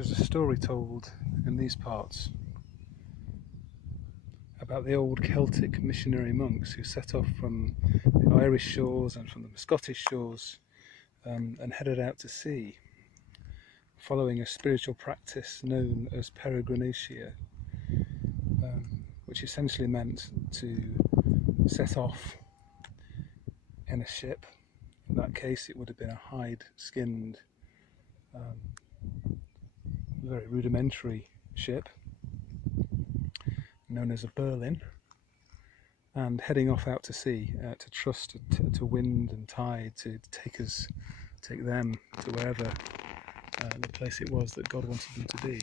There's a story told in these parts about the old Celtic missionary monks who set off from the Irish shores and from the Scottish shores and headed out to sea, following a spiritual practice known as Peregrinatio, which essentially meant to set off in a ship. In that case, it would have been a hide-skinned, very rudimentary ship known as a Berlin, and heading off out to sea to trust to wind and tide to take them to wherever the place it was that God wanted them to be.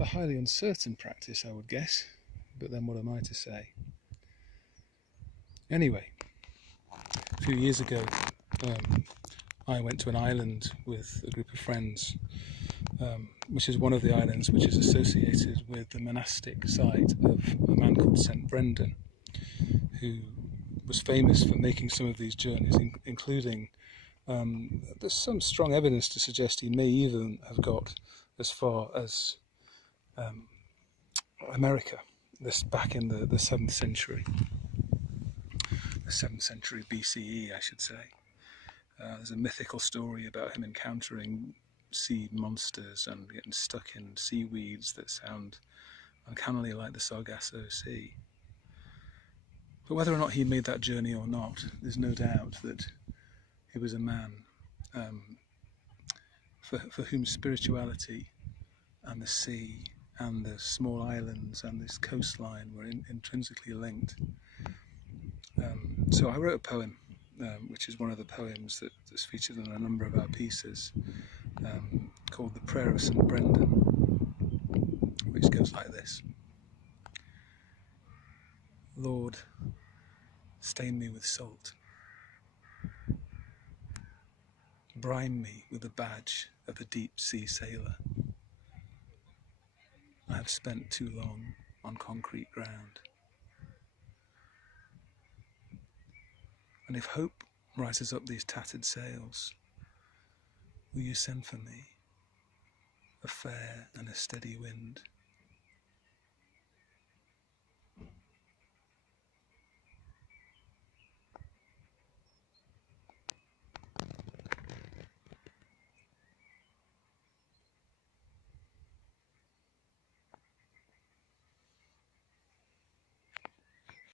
A highly uncertain practice, I would guess, but then what am I to say? Anyway, a few years ago, I went to an island with a group of friends, which is one of the islands which is associated with the monastic site of a man called St. Brendan, who was famous for making some of these journeys, including there's some strong evidence to suggest he may even have got as far as America, this back in the 7th century. The 7th century BCE, I should say. There's a mythical story about him encountering sea monsters and getting stuck in seaweeds that sound uncannily like the Sargasso Sea. But whether or not he made that journey or not, there's no doubt that he was a man for whom spirituality and the sea and the small islands and this coastline were intrinsically linked. So I wrote a poem, which is one of the poems that's featured in a number of our pieces, called The Prayer of St. Brendan, which goes like this. Lord, stain me with salt. Brine me with the badge of a deep sea sailor. I have spent too long on concrete ground. And if hope rises up these tattered sails, will you send for me a fair and a steady wind?